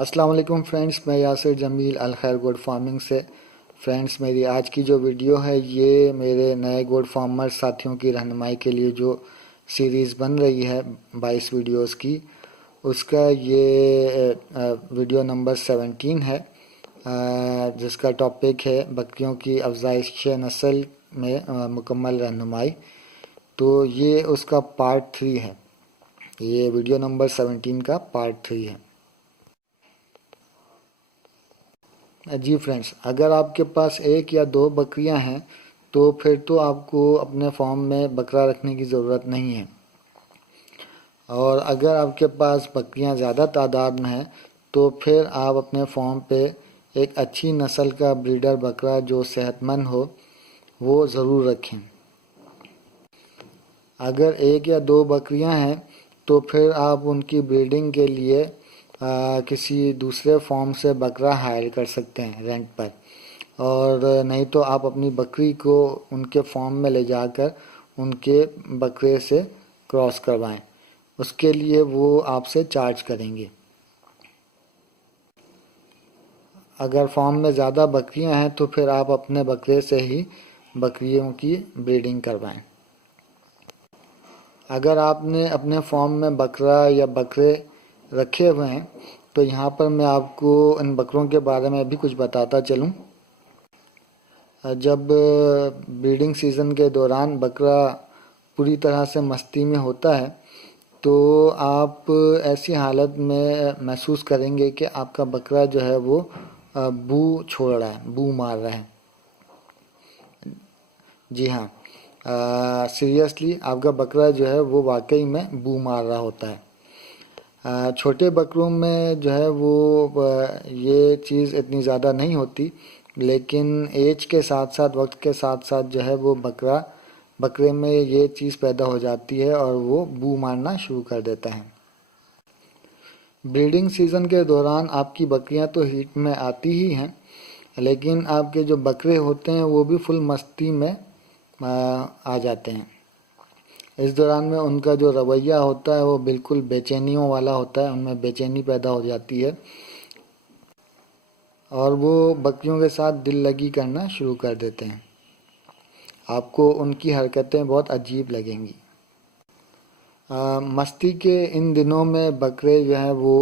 السلام علیکم فرینڈس، میں یاسر جمیل الخیر گوڈ فارمنگ سے۔ فرینڈس، میری آج کی جو ویڈیو ہے یہ میرے نئے گوڈ فارمر ساتھیوں کی رہنمائی کے لیے جو سیریز بن رہی ہے 22 ویڈیوز کی، اس کا یہ ویڈیو نمبر 17 ہے، جس کا ٹاپک ہے بکریوں کی افزائش نسل میں مکمل رہنمائی۔ تو یہ اس کا پارٹ 3 ہے، یہ ویڈیو نمبر 17 کا پارٹ 3 ہے۔ جی فرینڈس، اگر آپ کے پاس ایک یا دو بکریاں ہیں تو پھر تو آپ کو اپنے فارم میں بکرا رکھنے کی ضرورت نہیں ہے، اور اگر آپ کے پاس بکریاں زیادہ تعداد میں ہیں تو پھر آپ اپنے فارم پہ ایک اچھی نسل کا بریڈر بکرا جو صحت مند ہو وہ ضرور رکھیں۔ اگر ایک یا دو بکریاں ہیں تو پھر آپ ان کی بریڈنگ کے لیے کسی دوسرے فارم سے بکرا ہائر کر سکتے ہیں رینٹ پر، اور نہیں تو آپ اپنی بکری کو ان کے فارم میں لے جا کر ان کے بکرے سے کراس کروائیں، اس کے لیے وہ آپ سے چارج کریں گے۔ اگر فارم میں زیادہ بکریاں ہیں تو پھر آپ اپنے بکرے سے ہی بکریوں کی بریڈنگ کروائیں۔ اگر آپ نے اپنے فارم میں بکرا یا بکرے رکھے ہوئے ہیں تو یہاں پر میں آپ کو ان بکروں کے بارے میں بھی کچھ بتاتا چلوں۔ جب بریڈنگ سیزن کے دوران بکرا پوری طرح سے مستی میں ہوتا ہے تو آپ ایسی حالت میں محسوس کریں گے کہ آپ کا بکرا جو ہے وہ بو چھوڑ رہا ہے، بو مار رہا ہے۔ جی ہاں، سیریسلی آپ کا بکرا جو ہے وہ واقعی میں بو مار رہا ہوتا ہے۔ چھوٹے بکروں میں جو ہے وہ یہ چیز اتنی زیادہ نہیں ہوتی، لیکن ایج کے ساتھ ساتھ، وقت کے ساتھ ساتھ جو ہے وہ بکرے میں یہ چیز پیدا ہو جاتی ہے اور وہ بو مارنا شروع کر دیتا ہے۔ بریڈنگ سیزن کے دوران آپ کی بکریاں تو ہیٹ میں آتی ہی ہیں، لیکن آپ کے جو بکرے ہوتے ہیں وہ بھی فل مستی میں آ جاتے ہیں۔ اس دوران میں ان کا جو رویہ ہوتا ہے وہ بالکل بے چینیوں والا ہوتا ہے، ان میں بے چینی پیدا ہو جاتی ہے اور وہ بکریوں کے ساتھ دل لگی کرنا شروع کر دیتے ہیں۔ آپ کو ان کی حرکتیں بہت عجیب لگیں گی۔ مستی کے ان دنوں میں بکرے جو ہیں وہ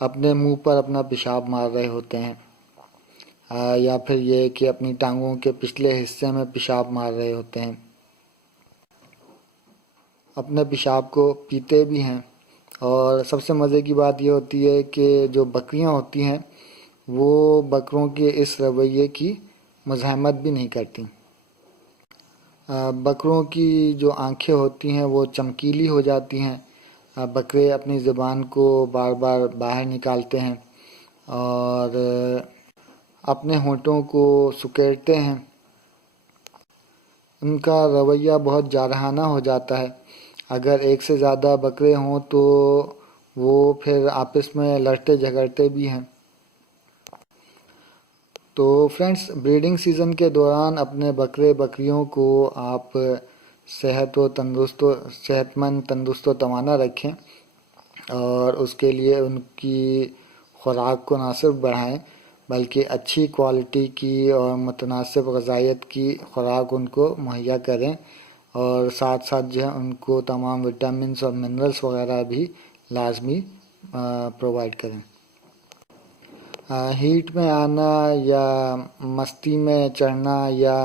اپنے منہ پر اپنا پیشاب مار رہے ہوتے ہیں، یا پھر یہ کہ اپنی ٹانگوں کے پچھلے حصے میں پیشاب مار رہے ہوتے ہیں، اپنے پیشاب کو پیتے بھی ہیں۔ اور سب سے مزے کی بات یہ ہوتی ہے کہ جو بکریاں ہوتی ہیں وہ بکروں کے اس رویے کی مزاحمت بھی نہیں کرتی۔ بکروں کی جو آنکھیں ہوتی ہیں وہ چمکیلی ہو جاتی ہیں، بکرے اپنی زبان کو بار بار باہر نکالتے ہیں اور اپنے ہونٹوں کو سکیڑتے ہیں۔ ان کا رویہ بہت جارحانہ ہو جاتا ہے۔ اگر ایک سے زیادہ بکرے ہوں تو وہ پھر آپس میں لڑتے جھگڑتے بھی ہیں۔ تو فرینڈس، بریڈنگ سیزن کے دوران اپنے بکرے بکریوں کو آپ صحت مند، تندرست و توانا رکھیں، اور اس کے لیے ان کی خوراک کو نہ صرف بڑھائیں بلکہ اچھی کوالٹی کی اور متناسب غذائیت کی خوراک ان کو مہیا کریں، اور ساتھ ساتھ جو ہے ان کو تمام وٹامنس اور منرلس وغیرہ بھی لازمی پرووائڈ کریں۔ ہیٹ میں آنا یا مستی میں چڑھنا یا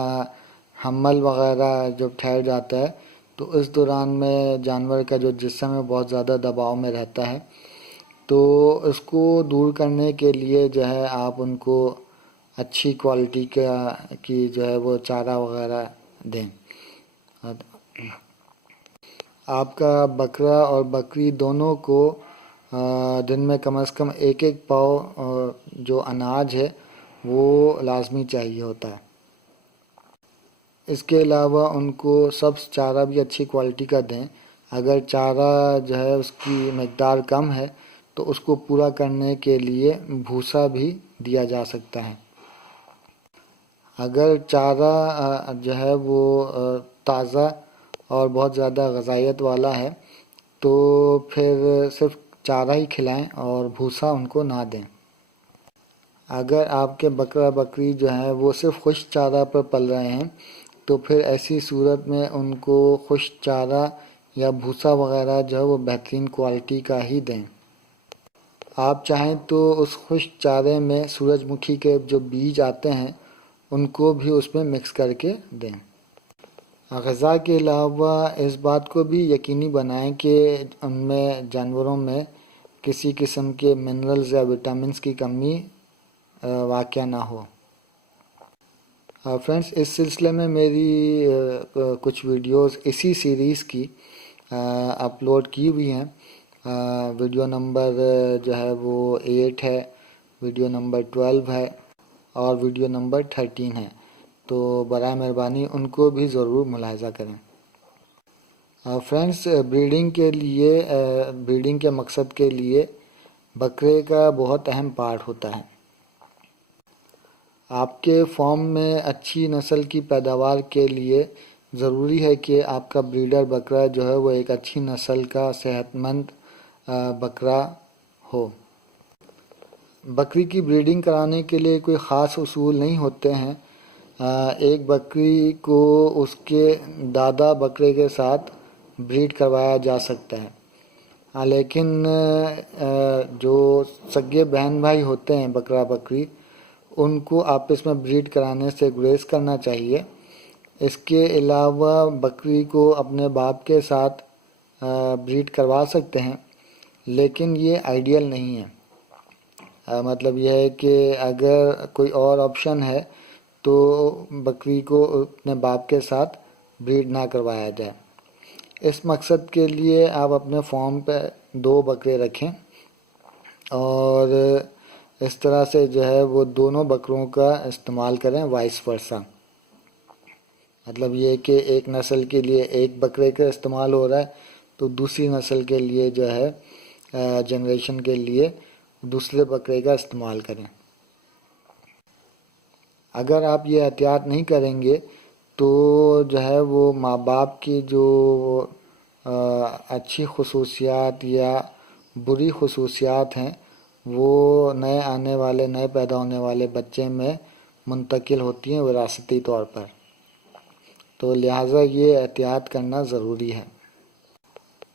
حمل وغیرہ جب ٹھہر جاتا ہے تو اس دوران میں جانور کا جو جسم ہے بہت زیادہ دباؤ میں رہتا ہے، تو اس کو دور کرنے کے لیے جو ہے آپ ان کو اچھی کوالٹی کی جو ہے وہ چارہ وغیرہ دیں۔ آپ کا بکرا اور بکری دونوں کو دن میں کم از کم ایک پاؤ جو اناج ہے وہ لازمی چاہیے ہوتا ہے۔ اس کے علاوہ ان کو سبز چارہ بھی اچھی کوالٹی کا دیں۔ اگر چارہ جو ہے اس کی مقدار کم ہے تو اس کو پورا کرنے کے لیے بھوسا بھی دیا جا سکتا ہے۔ اگر چارہ جو ہے وہ تازہ اور بہت زیادہ غذائیت والا ہے تو پھر صرف چارہ ہی کھلائیں اور بھوسا ان کو نہ دیں۔ اگر آپ کے بکرا بکری جو ہیں وہ صرف خشک چارہ پر پل رہے ہیں تو پھر ایسی صورت میں ان کو خشک چارہ یا بھوسا وغیرہ جو ہے وہ بہترین کوالٹی کا ہی دیں۔ آپ چاہیں تو اس خشک چارے میں سورج مکھی کے جو بیج آتے ہیں ان کو بھی اس میں مکس کر کے دیں۔ غذا کے علاوہ اس بات کو بھی یقینی بنائیں کہ ان میں جانوروں میں کسی قسم کے منرلز یا وٹامنز کی کمی واقع نہ ہو۔ فرینڈس، اس سلسلے میں میری کچھ ویڈیوز اسی سیریز کی اپلوڈ کی ہوئی ہیں۔ ویڈیو نمبر جو ہے وہ 8 ہے، ویڈیو نمبر 12 ہے اور ویڈیو نمبر 13 ہے، تو برائے مہربانی ان کو بھی ضرور ملاحظہ کریں۔ فرینڈس، بریڈنگ کے مقصد کے لیے بکرے کا بہت اہم پارٹ ہوتا ہے۔ آپ کے فارم میں اچھی نسل کی پیداوار کے لیے ضروری ہے کہ آپ کا بریڈر بکرا جو ہے وہ ایک اچھی نسل کا صحت مند بکرا ہو۔ بکری کی بریڈنگ کرانے کے لیے کوئی خاص اصول نہیں ہوتے ہیں۔ ایک بکری کو اس کے دادا بکرے کے ساتھ بریڈ کروایا جا سکتا ہے، لیکن جو سگے بہن بھائی ہوتے ہیں بکرا بکری، ان کو آپس میں بریڈ کرانے سے گریز کرنا چاہیے۔ اس کے علاوہ بکری کو اپنے باپ کے ساتھ بریڈ کروا سکتے ہیں، لیکن یہ آئیڈیل نہیں ہے۔ مطلب یہ ہے کہ اگر کوئی اور آپشن ہے تو بکری کو اپنے باپ کے ساتھ بریڈ نہ کروایا جائے۔ اس مقصد کے لیے آپ اپنے فارم پہ 2 بکرے رکھیں اور اس طرح سے جو ہے وہ دونوں بکروں کا استعمال کریں، وائس ورثہ۔ مطلب یہ کہ ایک نسل کے لیے ایک بکرے کا استعمال ہو رہا ہے تو دوسری نسل کے لیے جو ہے جنریشن کے لیے دوسرے بکرے کا استعمال کریں۔ اگر آپ یہ احتیاط نہیں کریں گے تو جو ہے وہ ماں باپ کی جو اچھی خصوصیات یا بری خصوصیات ہیں وہ نئے پیدا ہونے والے بچے میں منتقل ہوتی ہیں وراثتی طور پر، تو لہٰذا یہ احتیاط کرنا ضروری ہے۔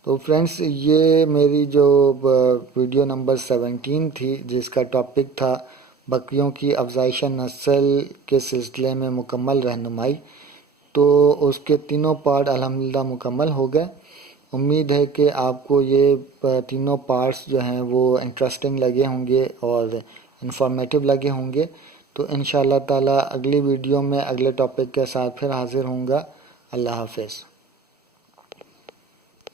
تو فرینڈس، یہ میری جو ویڈیو نمبر 17 تھی جس کا ٹاپک تھا بکریوں کی افزائش نسل کے سلسلے میں مکمل رہنمائی، تو اس کے تینوں پارٹ الحمدللہ مکمل ہو گئے۔ امید ہے کہ آپ کو یہ تینوں پارٹس جو ہیں وہ انٹرسٹنگ لگے ہوں گے اور انفارمیٹیو لگے ہوں گے۔ تو انشاءاللہ تعالی اگلی ویڈیو میں اگلے ٹاپک کے ساتھ پھر حاضر ہوں گا۔ اللہ حافظ۔